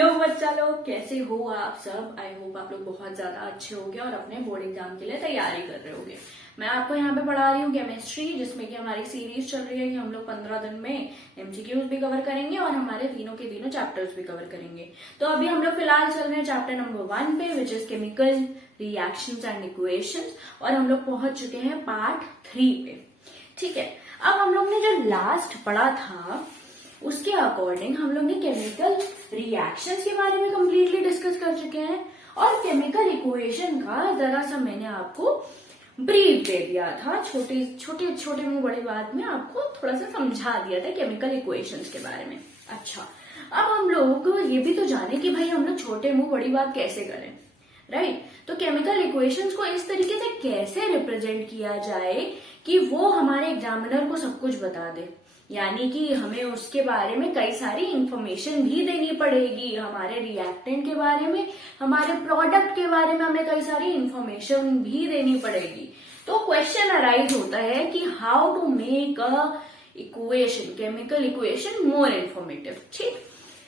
Hello बच्चा लोग, कैसे हो आप सब। आई होप आप लोग बहुत ज्यादा अच्छे होंगे और अपने बोर्ड एग्जाम के लिए तैयारी कर रहे होंगे। मैं आपको यहाँ पे पढ़ा रही हूँ केमिस्ट्री, जिसमें कि हमारी सीरीज चल रही है कि हम लोग 15 दिन में एमसीक्यूज भी कवर करेंगे और हमारे तीनों के तीनों चैप्टर्स भी कवर करेंगे। तो अभी हम लोग फिलहाल चल रहे हैं चैप्टर नंबर 1 पे, which is chemical reactions and equations, और हम लोग पहुंच चुके हैं पार्ट 3 पे। ठीक है, अब हम लोग ने जो लास्ट पढ़ा था उसके अकॉर्डिंग हम लोग ने केमिकल रिएक्शंस के बारे में कंप्लीटली डिस्कस कर चुके हैं, और केमिकल इक्वेशन का जरा सा मैंने आपको ब्रीफ दे दिया था, छोटे मुंह बड़ी बात में आपको थोड़ा सा समझा दिया था केमिकल इक्वेशंस के बारे में। अच्छा, अब हम लोग ये भी तो जाने कि भाई हम लोग छोटे मुंह बड़ी बात कैसे करें, राइट। तो केमिकल इक्वेशंस को इस तरीके से कैसे रिप्रेजेंट किया जाए कि वो हमारे एग्जामिनर को सब कुछ बता दे, यानी कि हमें उसके बारे में कई सारी इंफॉर्मेशन भी देनी पड़ेगी, हमारे रिएक्टेंट के बारे में, हमारे प्रोडक्ट के बारे में हमें कई सारी इंफॉर्मेशन भी देनी पड़ेगी। तो क्वेश्चन अराइज होता है कि how to make a equation, chemical equation more informative. ठीक,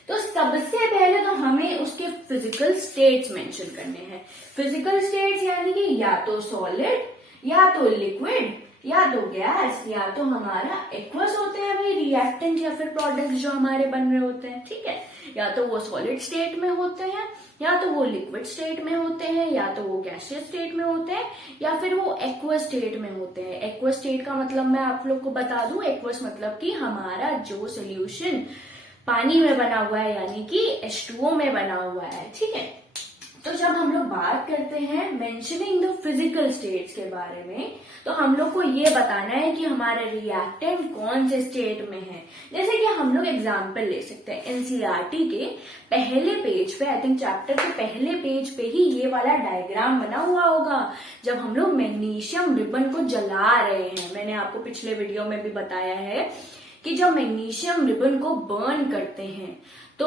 तो सबसे पहले तो हमें उसके फिजिकल स्टेट्स मेंशन करने हैं। फिजिकल स्टेट्स यानी कि या तो सॉलिड, या तो लिक्विड, या तो गैस, या तो हमारा एक्वस होते हैं भाई रिएक्टेंट या फिर प्रोडक्ट जो हमारे बन रहे होते हैं। ठीक है, या तो वो सॉलिड स्टेट में होते हैं, या तो वो लिक्विड स्टेट में होते हैं, या तो वो गैसियस स्टेट में होते हैं, या फिर वो एक्वस स्टेट में होते हैं। एक्वस स्टेट का मतलब मैं आप लोग को बता दूं, एक्वस मतलब कि हमारा जो सोल्यूशन पानी में बना हुआ है, यानी कि H2O में बना हुआ है। ठीक है, तो जब हम लोग बात करते हैं मेंशनिंग द फिजिकल स्टेट्स के बारे में, तो हम लोग को ये बताना है कि हमारा रिएक्टेंट कौन से स्टेट में है। जैसे कि हम लोग एग्जांपल ले सकते हैं, एनसीईआरटी के पहले पेज पे, आई थिंक चैप्टर के पहले पेज पे ही ये वाला डायग्राम बना हुआ होगा, जब हम लोग मैग्नीशियम रिबन को जला रहे हैं। मैंने आपको पिछले वीडियो में भी बताया है कि जब मैग्नीशियम रिबन को बर्न करते हैं तो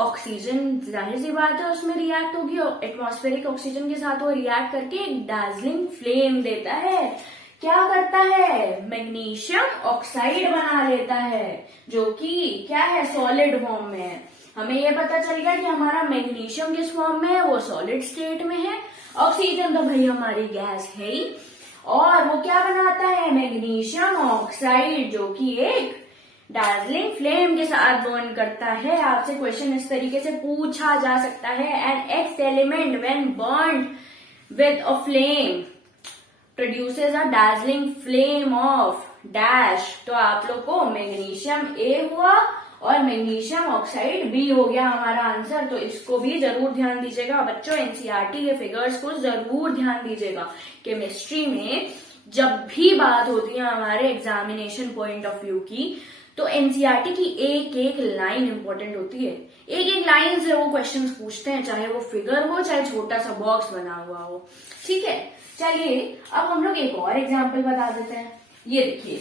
ऑक्सीजन, जाहिर सी बात है, उसमें रिएक्ट होगी, और एटमॉस्फेरिक ऑक्सीजन के साथ वो रिएक्ट करके एक डार्जलिंग फ्लेम देता है। क्या करता है, मैग्नीशियम ऑक्साइड बना लेता है, जो कि क्या है, सॉलिड फॉर्म में है। हमें ये पता चल गया कि हमारा मैग्नीशियम किस फॉर्म में है, वो सॉलिड स्टेट में है। ऑक्सीजन तो भाई हमारी गैस है ही, और वो क्या बनाता है, मैग्नीशियम ऑक्साइड, जो कि एक डार्जलिंग फ्लेम के साथ बर्न करता है। आपसे क्वेश्चन इस तरीके से पूछा जा सकता है, an X element when burned with a flame produces a dazzling flame of dash. तो आप लोग को मैग्नीशियम ए हुआ और मैग्नीशियम ऑक्साइड बी हो गया हमारा आंसर। तो इसको भी जरूर ध्यान दीजिएगा बच्चों, एनसीईआरटी के फिगर्स को जरूर ध्यान दीजिएगा। केमिस्ट्री में जब भी बात होती है हमारे एग्जामिनेशन पॉइंट ऑफ व्यू की, तो एनसीईआरटी की एक एक लाइन इंपॉर्टेंट होती है। एक एक लाइन से वो क्वेश्चंस पूछते हैं, चाहे वो फिगर हो, चाहे छोटा सा बॉक्स बना हुआ हो। ठीक है, चलिए अब हम लोग एक और एग्जांपल बता देते हैं। ये देखिए,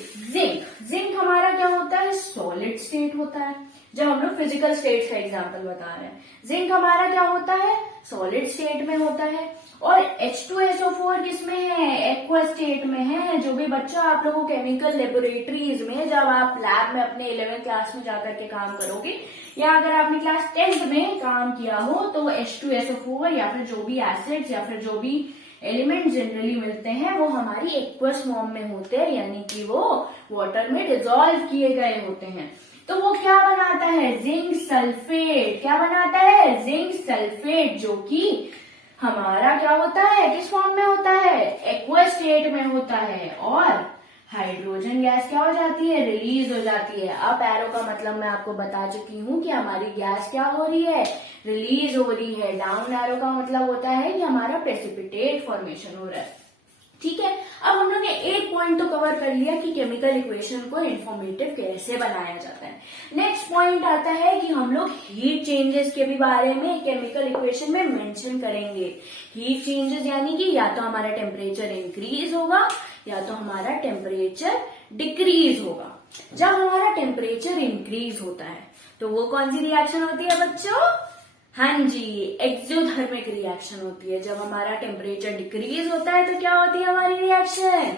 जिंक हमारा क्या होता है, सॉलिड स्टेट होता है। जब हम लोग फिजिकल स्टेट्स का एग्जांपल बता रहे हैं, जिंक हमारा क्या होता है, सॉलिड स्टेट में होता है। और H2SO4 किसमें है, एक्वस स्टेट में है। जो भी बच्चा आप लोगों केमिकल लेबोरेटरीज में, जब आप लैब में अपने 11th क्लास में जाकर के काम करोगे, या अगर आपने क्लास 10th में काम किया हो, तो H2SO4 या फिर जो भी एसिड्स या फिर जो भी एलिमेंट जनरली मिलते हैं वो हमारी एक्वस फॉर्म में होते हैं, यानी कि वो वाटर में डिसॉल्व किए गए होते हैं। तो वो क्या बनाता है, जिंक सल्फेट। क्या बनाता है, जिंक सल्फेट, जो कि हमारा क्या होता है, किस फॉर्म में होता है, एक्वस स्टेट में होता है। और हाइड्रोजन गैस क्या हो जाती है, रिलीज हो जाती है। अप एरो का मतलब मैं आपको बता चुकी हूँ कि हमारी गैस क्या हो रही है, रिलीज हो रही है। डाउन एरो का मतलब होता है कि हमारा प्रेसिपिटेट फॉर्मेशन हो रहा है। ठीक है, अब हम लोग ने एक पॉइंट तो कवर कर लिया कि केमिकल इक्वेशन को इंफॉर्मेटिव कैसे बनाया जाता है। नेक्स्ट पॉइंट आता है कि हम लोग हीट चेंजेस के भी बारे में केमिकल इक्वेशन में मेंशन करेंगे। हीट चेंजेस यानी कि या तो हमारा टेम्परेचर इंक्रीज होगा, या तो हमारा टेम्परेचर डिक्रीज होगा। जब हमारा टेम्परेचर इंक्रीज होता है तो वो कौन सी रिएक्शन होती है बच्चों, हाँ जी, एक्सोथर्मिक रिएक्शन होती है। जब हमारा टेम्परेचर डिक्रीज होता है तो क्या होती है हमारी रिएक्शन,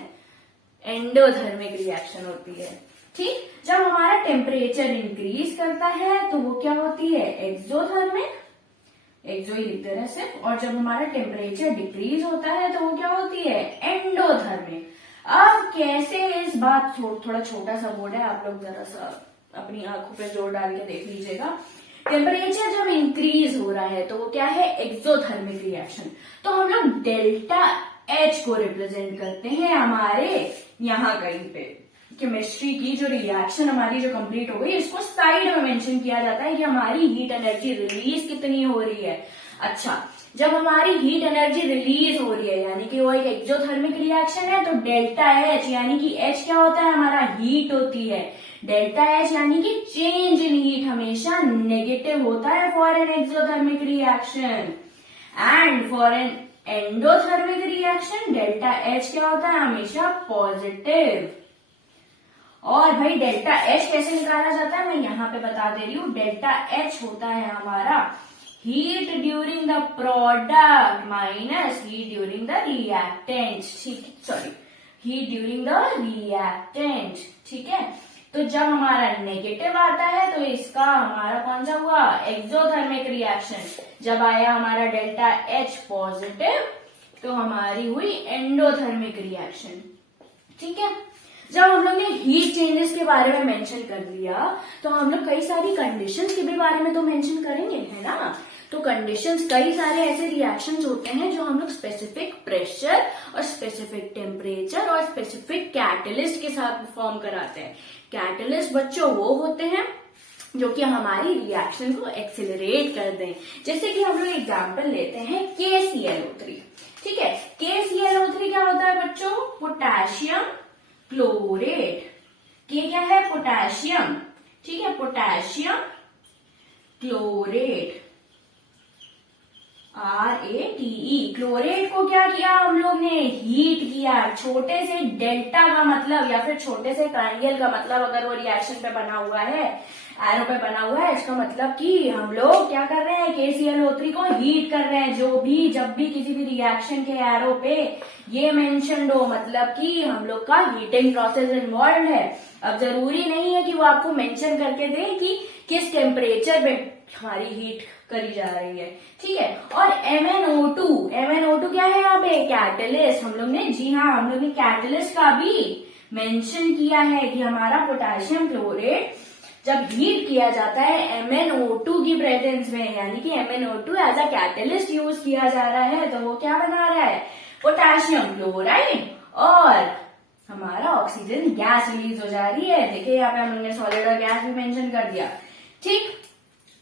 एंडोथर्मिक रिएक्शन होती है। ठीक, जब हमारा टेम्परेचर इंक्रीज करता है तो वो क्या होती है, एक्सोथर्मिक। एक्सो ही लिख दे रहे हैं सिर्फ। और जब हमारा टेम्परेचर डिक्रीज होता है तो वो क्या होती है, एंडोथर्मिक। अब कैसे, इस बात थोड़ा छोटा सा बोर्ड है, आप लोग जरा सा अपनी आंखों पे जोर डाल के देख लीजिएगा। टेम्परेचर जब इंक्रीज हो रहा है तो वो क्या है, एक्सोथर्मिक रिएक्शन। तो हम लोग डेल्टा एच को रिप्रेजेंट करते हैं हमारे यहाँ कहीं पे। केमिस्ट्री की जो रिएक्शन हमारी जो कंप्लीट हो गई, इसको साइड में मेंशन किया जाता है कि हमारी हीट एनर्जी रिलीज कितनी हो रही है। अच्छा, जब हमारी हीट एनर्जी रिलीज हो रही है यानी कि वो एक एक्सोथर्मिक रिएक्शन है, तो डेल्टा एच यानी कि एच क्या होता है, हमारा हीट होती है। डेल्टा एच यानी कि चेंज इन हीट हमेशा नेगेटिव होता है for an exothermic reaction, and for an endothermic reaction delta H क्या होता है, हमेशा पॉजिटिव। और भाई डेल्टा एच कैसे निकाला जाता है, मैं यहाँ पे बता दे रही हूँ। डेल्टा एच होता है हमारा heat during the product minus heat during the reactant, ठीक, sorry, heat during the reactant, ठीक है। तो जब हमारा नेगेटिव आता है तो इसका हमारा कौन सा हुआ, एक्सोथर्मिक रिएक्शन। जब आया हमारा डेल्टा एच पॉजिटिव तो हमारी हुई एंडोथर्मिक रिएक्शन, ठीक है। जब हम लोग ने हीट चेंजेस के बारे में मेंशन कर लिया तो हम लोग कई सारी कंडीशंस के भी बारे में तो मेंशन करेंगे, है ना। तो कंडीशंस, कई सारे ऐसे रिएक्शंस होते हैं जो हम लोग स्पेसिफिक प्रेशर और स्पेसिफिक टेम्परेचर और स्पेसिफिक कैटलिस्ट के साथ परफॉर्म कराते हैं। कैटलिस्ट बच्चों वो होते हैं जो कि हमारी रिएक्शन को एक्सेलरेट कर दें। जैसे कि हम लोग एग्जाम्पल लेते हैं KClO3, ठीक है। KClO3 क्या होता है बच्चों, पोटेशियम क्लोरेट। के क्या है, पोटेशियम, ठीक है, पोटेशियम क्लोरेट, RATE। क्लोरेट को क्या किया हम लोग ने, हीट किया। छोटे से डेल्टा का मतलब या फिर छोटे से ट्रायंगल का मतलब, अगर वो रिएक्शन पे बना हुआ है, एरो पे बना हुआ है, इसका मतलब कि हम लोग क्या कर रहे हैं, KClO3 को हीट कर रहे हैं। जो भी, जब भी किसी भी रिएक्शन के एरो पे ये मेंशन्ड हो, मतलब कि हम लोग का हीटिंग प्रोसेस इन्वॉल्व है। अब जरूरी नहीं है कि वो आपको मेंशन करके दे कि किस टेम्परेचर पे हमारी हीट करी जा रही है, ठीक है। और MnO2 क्या है यहाँ पे, कैटलिस्ट। हम लोग ने, जी हाँ, हम लोग ने कैटलिस्ट का भी मेंशन किया है कि हमारा पोटेशियम क्लोरेट जब हीट किया जाता है MnO2 की प्रेजेंस में, यानी कि MnO2 as a catalyst use किया जा रहा है, तो वो क्या बना रहा है, पोटेशियम क्लोराइड, और हमारा ऑक्सीजन गैस रिलीज हो जा रही है। देखिए यहाँ पे हम लोग ने सॉलिड और गैस भी मेंशन कर दिया, ठीक।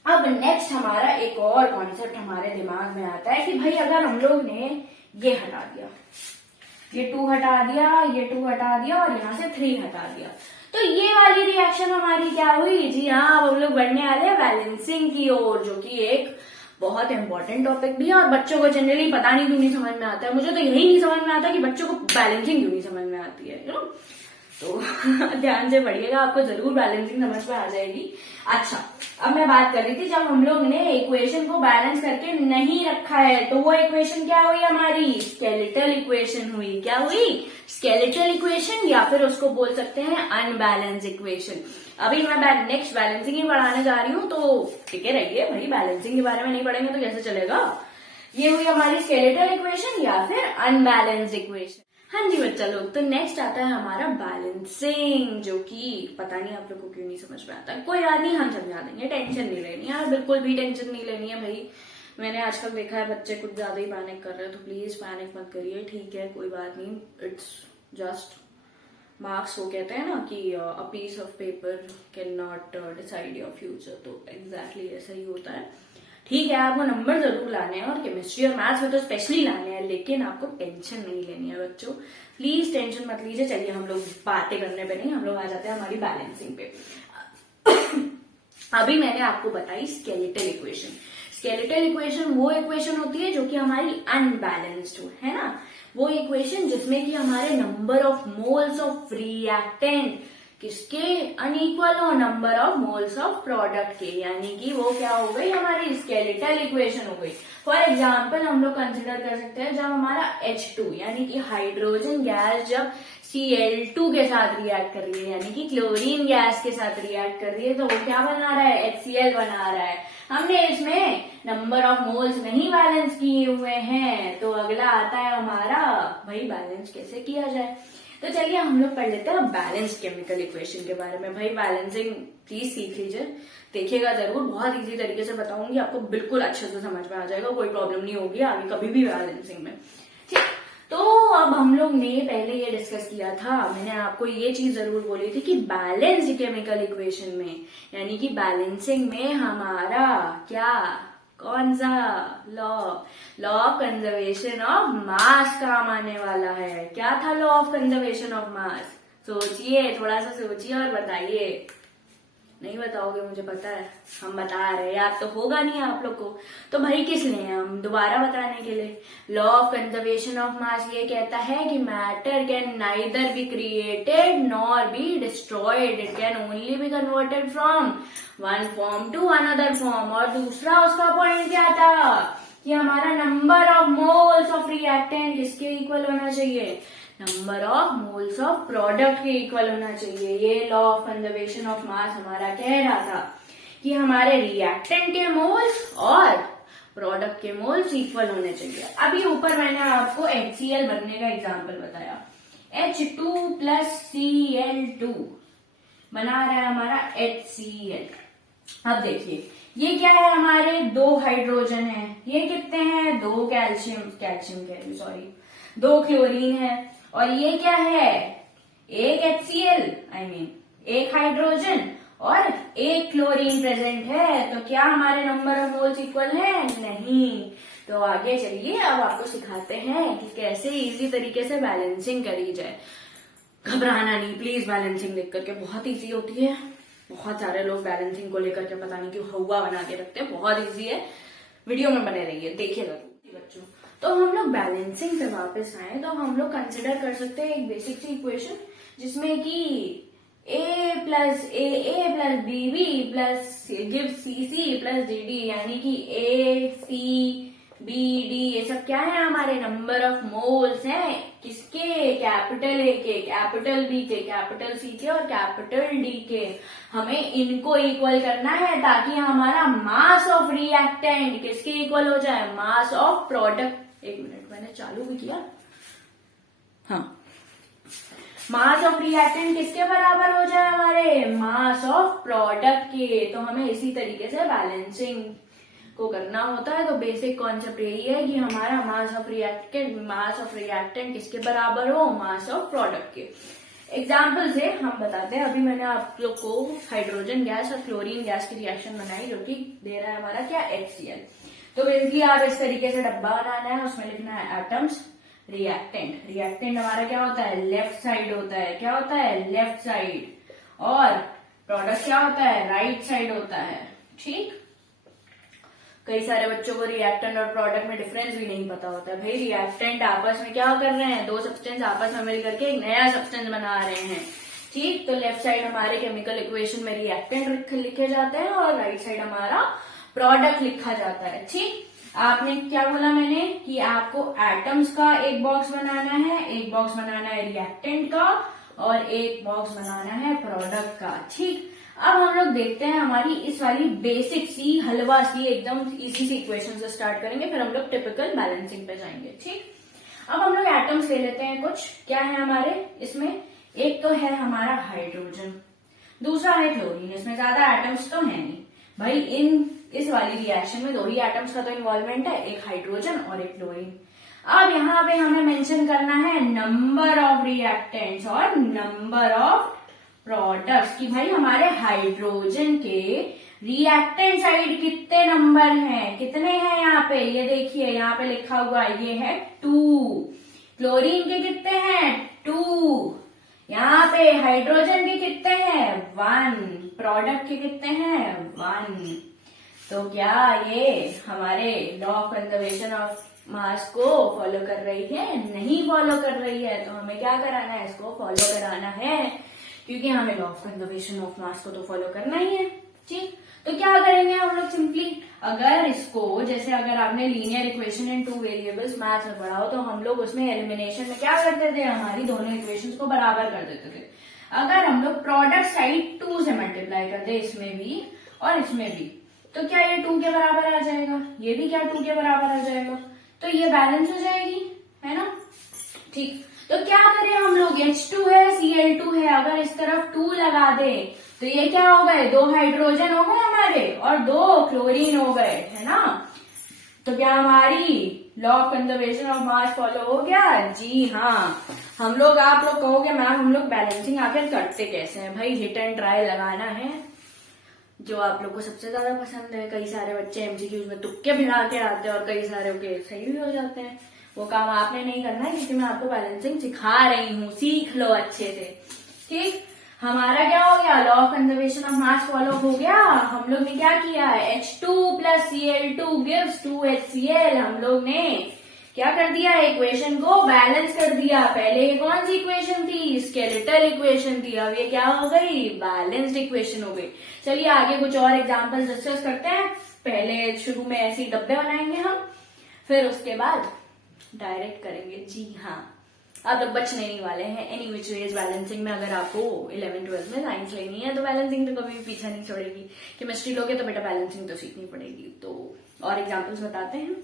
अब नेक्स्ट हमारा एक और कॉन्सेप्ट हमारे दिमाग में आता है कि भाई अगर हम लोग ने ये हटा दिया, ये 2 हटा दिया, ये 2 हटा दिया और यहाँ से 3 हटा दिया, तो ये वाली रिएक्शन हमारी क्या हुई, जी हाँ, अब हम लोग बढ़ने वाले हैं बैलेंसिंग की ओर, जो कि एक बहुत इंपॉर्टेंट टॉपिक भी है और बच्चों को जनरली पता नहीं क्यों नहीं समझ में आता है। मुझे तो यही नहीं समझ में आता कि बच्चों को बैलेंसिंग क्यों नहीं समझ में आती है, यू नो। तो ध्यान से पढ़िएगा, आपको जरूर बैलेंसिंग समझ में आ जाएगी। अच्छा, अब मैं बात कर रही थी, जब हम लोग ने इक्वेशन को बैलेंस करके नहीं रखा है तो वो इक्वेशन क्या हुई हमारी, स्केलेटल इक्वेशन हुई। क्या हुई, स्केलेटल इक्वेशन, या फिर उसको बोल सकते हैं अनबैलेंस इक्वेशन। अभी मैं नेक्स्ट बैलेंसिंग ही पढ़ाने जा रही हूँ, तो टिके रहिए भाई, बैलेंसिंग के बारे में नहीं पढ़ेंगे तो कैसे चलेगा। ये हुई हमारी स्केलेटल इक्वेशन या फिर अनबैलेंस इक्वेशन। हाँ जी बच्चा लोग, तो नेक्स्ट आता है हमारा बैलेंसिंग, जो कि पता नहीं आप लोग को क्यों नहीं समझ में आता। कोई बात नहीं, हम समझा देंगे, टेंशन नहीं लेनी यार, बिल्कुल भी टेंशन नहीं लेनी है भाई। मैंने आजकल देखा है बच्चे कुछ ज्यादा ही पैनिक कर रहे हैं, तो प्लीज पैनिक मत करिए, ठीक है, कोई बात नहीं। इट्स जस्ट मार्क्स, वो कहते हैं ना कि a piece of paper can not decide your future, तो एग्जैक्टली ऐसा ही होता है। ठीक है, आपको नंबर जरूर लाने हैं और केमिस्ट्री और मैथ्स में तो स्पेशली लाने हैं, लेकिन आपको टेंशन नहीं लेनी है बच्चों, प्लीज टेंशन मत लीजिए। चलिए हम लोग बातें करने पे नहीं, हम लोग आ जाते हैं हमारी बैलेंसिंग पे। अभी मैंने आपको बताई स्केलेटल इक्वेशन। स्केलेटल इक्वेशन वो इक्वेशन होती है जो कि हमारी अनबैलेंस्ड हो, है ना। वो इक्वेशन जिसमें कि हमारे number of moles of reactant किसके अनइक्वल हो, number of moles of product के, यानी कि वो क्या हो गई, हमारी स्केलेटल इक्वेशन हो गई। फॉर एग्जाम्पल हम लोग कंसिडर कर सकते हैं, जब हमारा H2 यानी कि हाइड्रोजन गैस जब Cl2 के साथ रिएक्ट कर रही है, यानी कि क्लोरीन गैस के साथ रिएक्ट कर रही है, तो वो क्या बना रहा है, HCl बना रहा है। हमने इसमें नंबर ऑफ मोल्स नहीं बैलेंस किए हुए हैं, तो अगला आता है हमारा भाई बैलेंस कैसे किया जाए। तो चलिए हम लोग पढ़ लेते हैं बैलेंस केमिकल इक्वेशन के बारे में। भाई बैलेंसिंग प्लीज सीख लीजिए, देखिएगा जरूर, बहुत इजी तरीके से बताऊंगी, आपको बिल्कुल अच्छे से समझ में आ जाएगा, कोई प्रॉब्लम नहीं होगी आगे कभी भी बैलेंसिंग में। ठीक, तो अब हम लोग ने पहले ये डिस्कस किया था, मैंने आपको ये चीज जरूर बोली थी कि बैलेंस केमिकल इक्वेशन में, यानी कि बैलेंसिंग में हमारा क्या, कौन सा लॉ ऑफ कंजर्वेशन ऑफ मास काम आने वाला है। क्या था लॉ ऑफ कंजर्वेशन ऑफ मास? सोचिए, थोड़ा सा सोचिए और बताइए। नहीं बताओगे मुझे पता है, हम बता रहे हैं, याद तो होगा नहीं आप लोग को, तो भाई किस लिए हम दोबारा बताने के लिए। Law of conservation of mass ये कहता है कि matter can neither be created nor be destroyed, it can only be converted from one form to another form. और दूसरा उसका पॉइंट क्या था कि हमारा number of moles of reactant किसके इक्वल होना चाहिए, number of moles of product के इक्वल होना चाहिए। ये law of conservation of mass हमारा कह रहा था कि हमारे रिएक्टेंट के मोल्स और प्रोडक्ट के मोल्स इक्वल होने चाहिए। अभी ऊपर मैंने आपको HCl बनने का एग्जांपल बताया, H2 प्लस Cl2 बना रहा है हमारा HCl। अब देखिए ये क्या है, हमारे 2 हाइड्रोजन है, ये कितने हैं, 2 कैल्शियम कह रही हूँ सॉरी, 2 क्लोरीन है, और ये क्या है, एक HCl एक हाइड्रोजन और एक क्लोरीन प्रेजेंट है। तो क्या हमारे नंबर ऑफ मोल्स इक्वल है? नहीं। तो आगे चलिए, अब आपको सिखाते हैं कि कैसे इजी तरीके से बैलेंसिंग करी जाए। घबराना नहीं प्लीज, बैलेंसिंग देख करके बहुत इजी होती है। बहुत सारे लोग बैलेंसिंग को लेकर के पता नहीं क्यों हवा बना के रखते हैं, बहुत इजी है, वीडियो में बने रहिए, देखिएगा बच्चों। तो हम लोग बैलेंसिंग पे वापस आए तो हम लोग कंसिडर कर सकते हैं एक बेसिक सी इक्वेशन जिसमें कि a plus A plus bb plus give C plus D, यानी कि a c b d ये सब क्या है, हमारे नंबर ऑफ मोल्स हैं, किसके, कैपिटल ए के, कैपिटल बी के, कैपिटल सी के और कैपिटल डी के। हमें इनको इक्वल करना है ताकि हमारा मास ऑफ रिएक्टेंट किसके इक्वल हो जाए, मास ऑफ प्रोडक्ट। एक मिनट, मैंने चालू भी किया, हाँ, मास ऑफ रिएक्टेंट किसके बराबर हो जाए, हमारे मास ऑफ प्रोडक्ट के। तो हमें इसी तरीके से बैलेंसिंग को करना होता है। तो बेसिक कॉन्सेप्ट यही है कि हमारा मास ऑफ रिएक्टेंट किसके बराबर हो, मास ऑफ प्रोडक्ट के। एग्जाम्पल से हम बताते हैं। अभी मैंने आप लोग को हाइड्रोजन गैस और क्लोरीन गैस की रिएक्शन बनाई जो कि दे रहा है हमारा क्या, HCl। तो बेसिकली आप इस तरीके से डब्बा बनाना है, उसमें लिखना है एटम्स, रिएक्टेंट हमारा क्या होता है, लेफ्ट साइड होता है, क्या होता है, लेफ्ट साइड, और प्रोडक्ट क्या होता है, राइट साइड होता है। ठीक, कई सारे बच्चों को रिएक्टेंट और प्रोडक्ट में डिफरेंस भी नहीं पता होता है। भाई रिएक्टेंट आपस में क्या कर रहे हैं, 2 सब्सटेंस आपस में मिल करके एक नया सब्सटेंस बना रहे हैं। ठीक, तो लेफ्ट साइड हमारे केमिकल इक्वेशन में रिएक्टेंट लिखे जाते हैं और राइट साइड हमारा प्रोडक्ट लिखा जाता है। ठीक, आपने क्या बोला मैंने कि आपको एटम्स का एक बॉक्स बनाना है, एक बॉक्स बनाना है रिएक्टेंट का और एक बॉक्स बनाना है प्रोडक्ट का। ठीक, अब हम लोग देखते हैं हमारी इस वाली बेसिक सी हलवा सी एकदम इजी सी इक्वेशन से स्टार्ट करेंगे, फिर हम लोग टिपिकल बैलेंसिंग पे जाएंगे। ठीक, अब हम लोग एटम्स ले लेते हैं कुछ, क्या है हमारे इसमें, एक तो है हमारा हाइड्रोजन, दूसरा है क्लोरीन। इसमें ज्यादा एटम्स तो है नहीं भाई, इस वाली रिएक्शन में 2 ही एटम्स का तो इन्वॉल्वमेंट है, एक हाइड्रोजन और एक क्लोरीन। अब यहाँ पे हमें मेंशन करना है नंबर ऑफ रिएक्टेंट्स और नंबर ऑफ प्रोडक्ट्स कि भाई हमारे हाइड्रोजन के रिएक्टेंट साइड कितने नंबर हैं, कितने हैं यहाँ पे, ये देखिए यहाँ पे लिखा हुआ ये है 2। क्लोरीन के कितने हैं, 2। यहाँ पे हाइड्रोजन के कितने हैं, 1। प्रोडक्ट के कितने हैं, 1। तो क्या ये हमारे लॉ ऑफ कंजर्वेशन ऑफ मास को फॉलो कर रही है, नहीं फॉलो कर रही है। तो हमें क्या कराना है, इसको फॉलो कराना है, क्योंकि हमें लॉ ऑफ कंजर्वेशन ऑफ मास को तो फॉलो करना ही है। ठीक, तो क्या करेंगे हम लोग, सिंपली अगर इसको, जैसे अगर आपने linear equation in 2 variables maths में पढ़ा हो तो हम लोग उसमें एलिमिनेशन में क्या करते थे, हमारी दोनों इक्वेशंस को बराबर कर देते थे। अगर हम लोग प्रोडक्ट साइड 2 से मल्टीप्लाई कर दे, इसमें भी और इसमें भी, तो क्या ये 2 के बराबर आ जाएगा, ये भी क्या 2 के बराबर आ जाएगा, तो ये बैलेंस हो जाएगी, है ना। ठीक, तो क्या करें हम लोग, H2 है, Cl2 है, अगर इस तरफ 2 लगा दे तो ये क्या हो गए, 2 हाइड्रोजन हो गए हमारे और 2 क्लोरीन हो गए, है ना। तो क्या हमारी law of conservation of mass follow हो गया, जी हाँ। हम लोग, आप लोग कहोगे मैम हम लोग बैलेंसिंग आखिर करते कैसे हैं, भाई हिट एंड ट्राई लगाना है, जो आप लोग को सबसे ज्यादा पसंद है। कई सारे बच्चे एमसीक्यूज में तुक्के भिड़ा के आते हैं और कई सारे के सही भी हो जाते हैं, वो काम आपने नहीं करना है क्योंकि मैं आपको बैलेंसिंग सिखा रही हूँ, सीख लो अच्छे से। ठीक, हमारा क्या हो गया, law of conservation of mass follow हो गया। हम लोग ने क्या किया, H2 plus Cl2 gives 2HCl, हम लोग ने क्या कर दिया, इक्वेशन को बैलेंस कर दिया। पहले ये कौन सी इक्वेशन थी, स्केलेटल इक्वेशन थी, अब ये क्या हो गई, बैलेंस्ड इक्वेशन हो गई। चलिए आगे कुछ और एग्जांपल डिस्कस करते हैं। पहले शुरू में ऐसे ही डब्बे बनाएंगे हम, फिर उसके बाद डायरेक्ट करेंगे, जी हाँ। आप तक बचने नहीं वाले हैं एनी विच वेज बैलेंसिंग में। अगर आपको 11th-12th में साइंस लेनी है तो बैलेंसिंग तो कभी भी पीछा नहीं छोड़ेगी। केमिस्ट्री लोगे तो बेटा बैलेंसिंग तो सीखनी पड़ेगी। तो और एग्जांपल्स बताते हैं,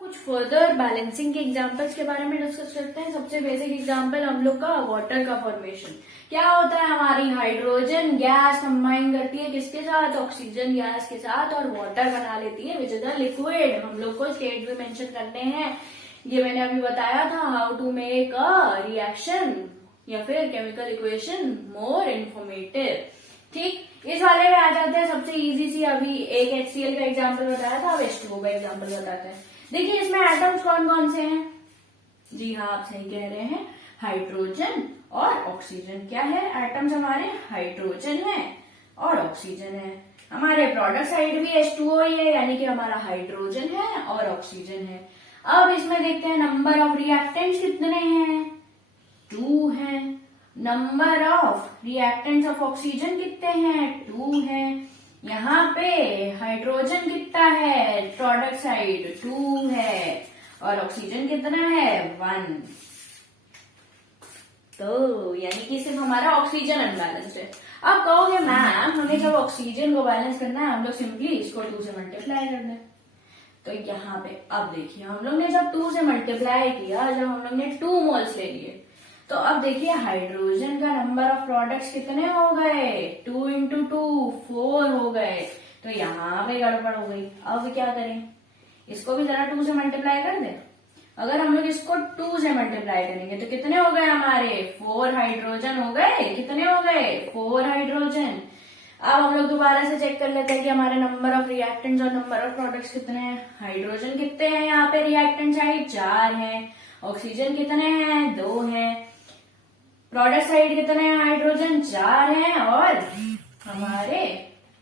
कुछ फर्दर बैलेंसिंग के एग्जांपल्स के बारे में डिस्कस करते हैं। सबसे बेसिक एग्जांपल हम लोग का वाटर का फॉर्मेशन। क्या होता है, हमारी हाइड्रोजन गैस कंबाइन करती है किसके साथ, ऑक्सीजन गैस के साथ, और वाटर बना लेती है विच इज अ लिक्विड। हम लोग को स्टेट भी मेंशन करने हैं, ये मैंने अभी बताया था, how to make a reaction या फिर केमिकल इक्वेशन मोर इंफॉर्मेटिव। ठीक, इस वाले में आ जाते हैं सबसे इजी सी, अभी एक HCl का एग्जांपल बताया था, अब H2O का एग्जांपल बताते हैं। देखिए इसमें एटम्स कौन कौन से हैं, जी हाँ आप सही कह रहे हैं, हाइड्रोजन और ऑक्सीजन। क्या है, एटम्स हमारे हाइड्रोजन है और ऑक्सीजन है। हमारे प्रोडक्ट साइड भी H2O ही है, यानी कि हमारा हाइड्रोजन है और ऑक्सीजन है। अब इसमें देखते हैं नंबर ऑफ रिएक्टेंट्स कितने हैं, 2 हैं। Number of reactants of oxygen कितने हैं, 2 हैं। यहाँ पे हाइड्रोजन कितना है, प्रोडक्ट साइड 2 है, और ऑक्सीजन कितना है, 1। तो यानी कि सिर्फ हमारा ऑक्सीजन अनबैलेंस्ड है। अब कहोगे मैम हमें जब ऑक्सीजन को बैलेंस करना है हम लोग सिंपली इसको 2 से मल्टीप्लाई कर दें। तो यहाँ पे अब देखिए हम लोग ने जब 2 से मल्टीप्लाई किया, जब हम लोग ने 2 मोल्स ले लिए, तो अब देखिए हाइड्रोजन का नंबर ऑफ प्रोडक्ट्स कितने हो गए, 2 इंटू 2 4 हो गए। तो यहाँ पे गड़बड़ हो गई। अब क्या करें, इसको भी जरा 2 से मल्टीप्लाई कर दें। अगर हम लोग इसको 2 से मल्टीप्लाई करेंगे तो कितने हो गए हमारे, 4 हाइड्रोजन हो गए। कितने हो गए, 4 हाइड्रोजन। अब हम लोग दोबारा से चेक कर लेते हैं कि हमारे नंबर ऑफ रिएक्टेंट्स और नंबर ऑफ प्रोडक्ट्स कितने हैं। हाइड्रोजन कितने हैं यहाँ पे, रिएक्टेंट साइड 4 हैं, ऑक्सीजन कितने हैं, 2 हैं, प्रोडक्ट साइड कितने हैं, हाइड्रोजन 4 हैं, और हमारे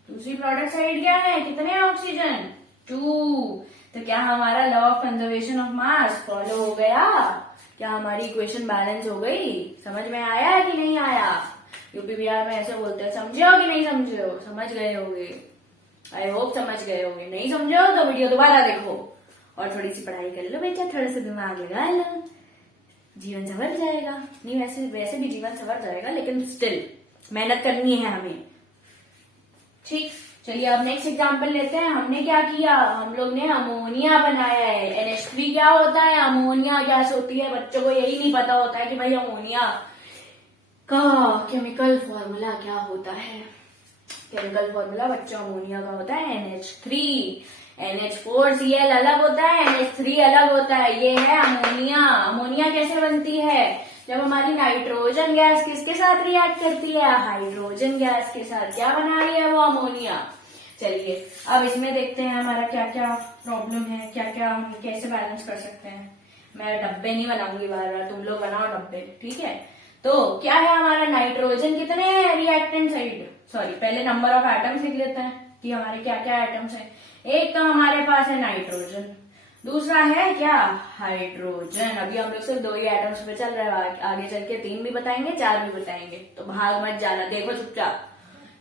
दूसरी प्रोडक्ट साइड क्या है, कितने हैं, ऑक्सीजन 2। तो क्या हमारा law of conservation of mass follow हो गया, क्या हमारी इक्वेशन बैलेंस हो गई। समझ में आया कि नहीं आया, यूपी बिहार में ऐसे बोलते हैं, समझे हो कि नहीं समझे हो, समझ गए होगे, आई होप समझ गए होगे। नहीं समझे हो तो वीडियो दोबारा देखो और थोड़ी सी पढ़ाई कर लो बेटा, थोड़ा सा दिमाग लगा लो, जीवन संवर जाएगा। नहीं वैसे भी जीवन संवर जाएगा, लेकिन स्टिल मेहनत करनी है हमें। ठीक, चलिए अब नेक्स्ट एग्जांपल लेते हैं। हमने क्या किया, हम लोग ने अमोनिया बनाया है। NH3 क्या होता है, अमोनिया गैस होती है। बच्चों को यही नहीं पता होता है कि भाई अमोनिया का केमिकल फॉर्मूला क्या होता है। केमिकल फॉर्मूला बच्चों अमोनिया का होता है NH3। NH4Cl अलग होता है, NH3 अलग होता है। ये है अमोनिया। अमोनिया कैसे बनती है, जब हमारी नाइट्रोजन गैस किसके साथ रिएक्ट करती है, हाइड्रोजन गैस के साथ। क्या बना रही है वो, अमोनिया। चलिए अब इसमें देखते हैं हमारा क्या क्या प्रॉब्लम है, क्या क्या हम कैसे बैलेंस कर सकते हैं। मैं डब्बे नहीं बनाऊंगी बार बार, तुम लोग बनाओ डब्बे, ठीक है। तो क्या है हमारा, नाइट्रोजन कितने हैं रिएक्टेंट साइड, सॉरी पहले नंबर ऑफ एटम्स लिख लेते हैं कि हमारे क्या क्या एटम्स हैं। एक तो हमारे पास है नाइट्रोजन, दूसरा है क्या, हाइड्रोजन। अभी हम लोग सिर्फ 2 ही एटम्स पे चल रहे हैं, आगे चल के 3 भी बताएंगे, 4 भी बताएंगे, तो भाग मत जाना, देखो चुपचाप।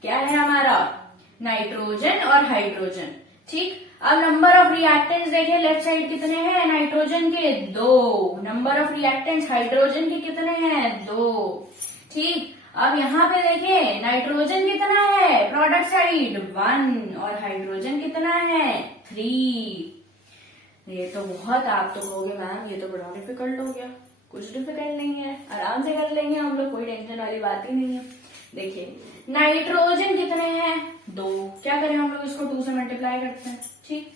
क्या है हमारा, नाइट्रोजन और हाइड्रोजन। ठीक, अब नंबर ऑफ रिएक्टेंट्स देखिए, लेफ्ट साइड कितने हैं नाइट्रोजन के, 2। नंबर ऑफ रिएक्टेंट्स हाइड्रोजन के कितने हैं, 2। ठीक, अब यहाँ पे देखिए नाइट्रोजन कितना है प्रोडक्ट साइड 1 और हाइड्रोजन कितना है 3। ये तो बहुत, आप तो कहोगे मैम ये तो बड़ा डिफिकल्ट हो गया। कुछ डिफिकल्ट नहीं है, आराम से कर लेंगे हम लोग, कोई टेंशन वाली बात ही नहीं है। देखिए नाइट्रोजन कितने हैं 2, क्या करें हम लोग इसको 2 से मल्टीप्लाई करते हैं, ठीक।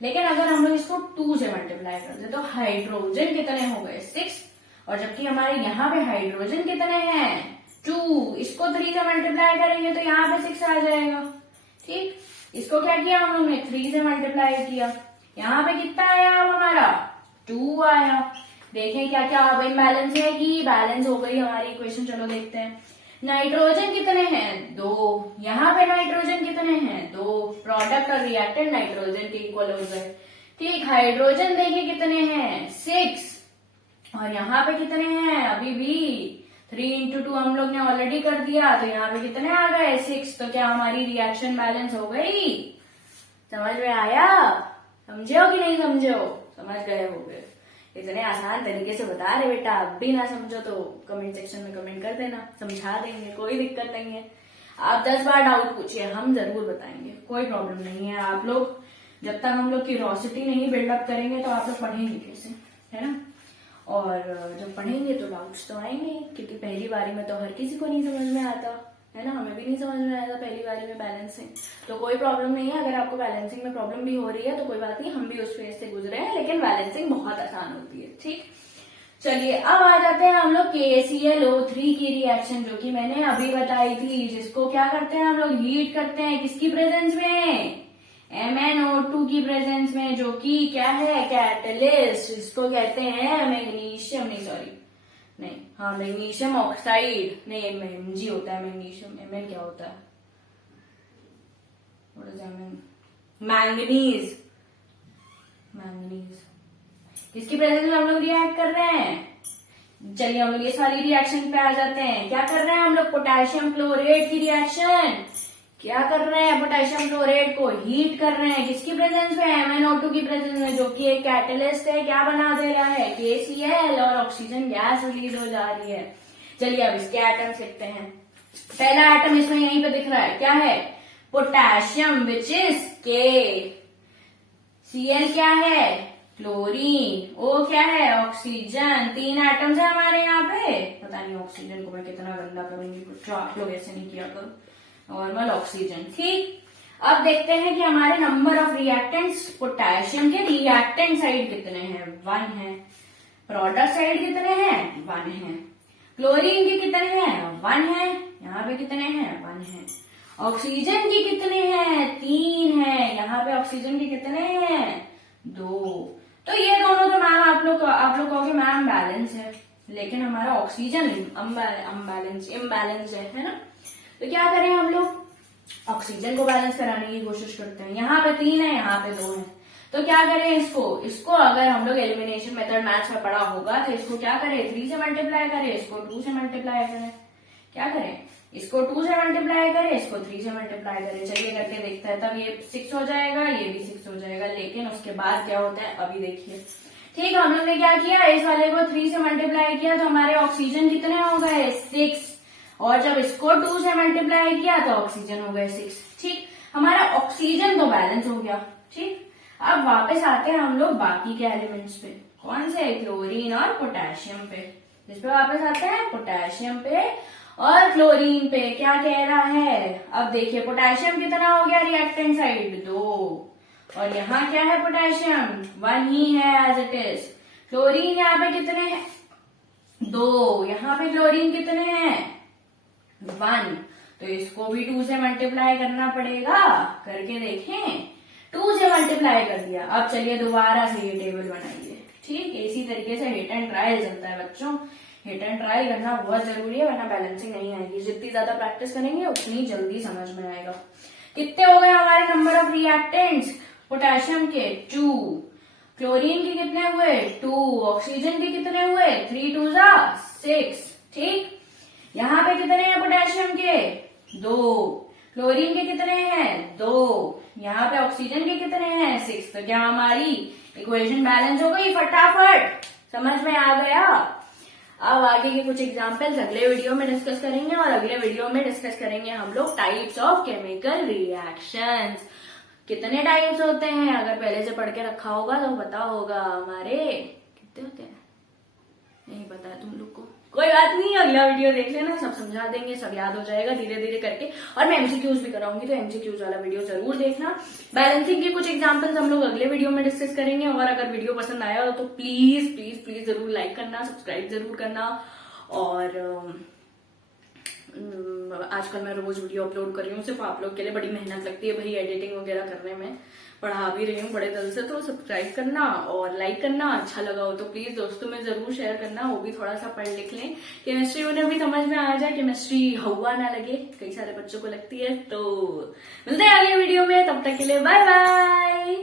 लेकिन अगर हम लोग इसको 2 से मल्टीप्लाई करते हैं तो हाइड्रोजन कितने हो गए 6, और जबकि हमारे यहाँ पे हाइड्रोजन कितने हैं 2, इसको 3 से मल्टीप्लाई करेंगे तो यहाँ पे 6 आ जाएगा, ठीक। इसको क्या किया हम लोग ने 3 से मल्टीप्लाई किया, यहाँ पे कितना आया अब हमारा 2 आया। देखें क्या क्या अब इम्बैलेंस है कि बैलेंस हो गई हमारी इक्वेशन। चलो देखते हैं नाइट्रोजन कितने हैं 2, यहाँ पे नाइट्रोजन कितने हैं 2, प्रोडक्ट और रिएक्टेंट नाइट्रोजन के इक्वल हो गए, ठीक। हाइड्रोजन देखिए कितने हैं 6, और यहाँ पे कितने हैं अभी भी 3 into 2 हम लोग ने ऑलरेडी कर दिया, तो यहाँ पे कितने आ गए 6। तो क्या हमारी रिएक्शन बैलेंस हो गई? समझ में आया? समझे हो कि नहीं समझे हो? समझ गए होगे। इतने आसान तरीके से बता रहे बेटा, अब भी ना समझो तो कमेंट सेक्शन में कमेंट कर देना, समझा देंगे, कोई दिक्कत नहीं है। आप 10 बार डाउट पूछिए, हम जरूर बताएंगे, कोई प्रॉब्लम नहीं है। आप लोग जब तक हम लोग क्यूरियोसिटी नहीं बिल्डअप करेंगे तो आप लोग पढ़ेंगे कैसे, है ना। और जब पढ़ेंगे तो डाउट्स तो आएंगे, क्योंकि पहली बारी में तो हर किसी को नहीं समझ में आता, है ना। हमें भी नहीं समझ में आया था पहली बारी में बैलेंसिंग, तो कोई प्रॉब्लम नहीं है। अगर आपको बैलेंसिंग में प्रॉब्लम भी हो रही है तो कोई बात नहीं, हम भी उस फेज से गुजरे हैं, लेकिन बैलेंसिंग बहुत आसान होती है, ठीक। चलिए अब आ जाते हैं हम लोग KClO3 की रिएक्शन, जो कि मैंने अभी बताई थी, जिसको क्या करते हैं हम लोग हीट करते हैं, किसकी प्रेजेंस में MnO2 की प्रेजेंस में, जो कि क्या है कैटलिस्ट, इसको कहते हैं मैग्नीशियम, नहीं सॉरी नहीं, हाँ मैग्नीशियम ऑक्साइड, नहीं Mg होता है मैग्नीशियम, Mn क्या होता है, मैंगनीज, मैंगनीज किसकी प्रेजेंस में हम लोग रिएक्ट कर रहे हैं। चलिए हम लोग ये सारी रिएक्शन पे आ जाते हैं। क्या कर रहे हैं हम लोग पोटेशियम क्लोरेट की रिएक्शन, क्या कर रहे हैं पोटेशियम क्लोरेट को हीट कर रहे हैं, किसकी प्रेजेंस में MnO2 की प्रेजेंस में, जो कि एक कैटलिस्ट है, क्या बना दे रहा है KCl, और ऑक्सीजन गैस रिलीज हो जा रही है। चलिए अब इसके एटम्स लिखते हैं। पहला एटम इसमें यहीं पे दिख रहा है, क्या है potassium, which is K, Cl क्या है क्लोरीन, O क्या है ऑक्सीजन। 3 एटम्स है हमारे यहाँ पे। पता नहीं ऑक्सीजन को मैं कितना गंदा करूंगी, तो आप लोग ऐसे नहीं किया करो, नॉर्मल ऑक्सीजन, ठीक। अब देखते हैं कि हमारे नंबर ऑफ रिएक्टेंट्स, पोटेशियम के रिएक्टेंट साइड कितने हैं 1 है, प्रोडक्ट साइड कितने हैं 1 है, क्लोरीन के कितने हैं 1 है, यहाँ पे कितने हैं 1 है, ऑक्सीजन के कितने हैं 3 है, यहाँ पे ऑक्सीजन के कितने हैं 2। तो ये दोनों तो मैम आप लोग कहोगे मैम बैलेंस है, लेकिन हमारा ऑक्सीजन इम्बैलेंस है ना। तो क्या करें हम लोग ऑक्सीजन को बैलेंस कराने की कोशिश करते हैं। यहाँ पे 3 है, यहाँ पे 2 है, तो क्या करें इसको अगर हम लोग एलिमिनेशन मेथड मैथ्स में पढ़ा होगा तो इसको क्या करें 3 से मल्टीप्लाई करें, इसको 2 से मल्टीप्लाई करें, क्या करें इसको 2 से मल्टीप्लाई करें, इसको 3 से मल्टीप्लाई करें। चलिए करके देखते हैं, तब ये 6 हो जाएगा, ये भी 6 हो जाएगा, लेकिन उसके बाद क्या होता है अभी देखिए, ठीक। हम लोग ने क्या किया, इस वाले को 3 से मल्टीप्लाई किया तो हमारे ऑक्सीजन कितने हो गए 6, और जब इसको 2 से मल्टीप्लाई किया तो ऑक्सीजन हो गए 6, ठीक। हमारा ऑक्सीजन तो बैलेंस हो गया, ठीक। अब वापस आते हैं हम लोग बाकी के एलिमेंट्स पे, कौन से क्लोरीन और पोटेशियम पे। जिस पे वापस आते हैं पोटेशियम पे और क्लोरीन पे। क्या कह रहा है, अब देखिए पोटेशियम कितना हो गया रिएक्टेंट साइड 2, और यहाँ क्या है पोटेशियम 1 ही है एज इट इज। क्लोरीन यहाँ पे कितने हैं 2, यहाँ पे क्लोरीन कितने हैं 1, तो इसको भी 2 से मल्टीप्लाई करना पड़ेगा। करके देखें, 2 से मल्टीप्लाई कर दिया। अब चलिए दोबारा से ये टेबल बनाइए, ठीक। इसी तरीके से हिट एंड ट्रायल चलता है बच्चों, हिट एंड ट्रायल करना बहुत जरूरी है, वरना बैलेंसिंग नहीं आएगी। जितनी ज्यादा प्रैक्टिस करेंगे उतनी जल्दी समझ में आएगा। कितने हो गए हमारे नंबर ऑफ रिएक्टेंट्स, पोटेशियम के 2, क्लोरीन के कितने हुए 2, ऑक्सीजन के कितने हुए 3 2 6, ठीक। यहाँ पे कितने हैं पोटेशियम के 2, क्लोरीन के कितने हैं 2, यहाँ पे ऑक्सीजन के कितने हैं 6। तो क्या हमारी इक्वेशन बैलेंस हो गई फटाफट, समझ में आ गया। अब आगे के कुछ एग्जाम्पल्स अगले वीडियो में डिस्कस करेंगे, और अगले वीडियो में डिस्कस करेंगे हम लोग टाइप्स ऑफ केमिकल रिएक्शंस। कितने टाइप्स होते हैं, अगर पहले से पढ़ के रखा होगा तो पता होगा। हमारे कितने होते हैं नहीं पता है तुम लोग को, कोई बात नहीं, अगला वीडियो देख लेना, सब समझा देंगे, सब याद हो जाएगा धीरे धीरे करके। और मैं एमसीक्यूज भी कराऊंगी, तो एमसीक्यूज वाला वीडियो जरूर देखना। बैलेंसिंग के कुछ एग्जांपल्स हम लोग अगले वीडियो में डिस्कस करेंगे। और अगर वीडियो पसंद आया हो तो प्लीज प्लीज प्लीज जरूर लाइक करना, सब्सक्राइब जरूर करना। और आजकल मैं रोज वीडियो अपलोड कर रही हूँ, सिर्फ आप लोग के लिए। बड़ी मेहनत लगती है भाई एडिटिंग वगैरह करने में, पढ़ा भी रही हूँ बड़े दिल से। तो सब्सक्राइब करना और लाइक करना, अच्छा लगा हो तो प्लीज दोस्तों में जरूर शेयर करना, वो भी थोड़ा सा पढ़ लिख लें, केमिस्ट्री उन्हें भी समझ में आ जाए, केमिस्ट्री हवा ना लगे, कई सारे बच्चों को लगती है। तो मिलते हैं अगले वीडियो में, तब तक के लिए बाय बाय।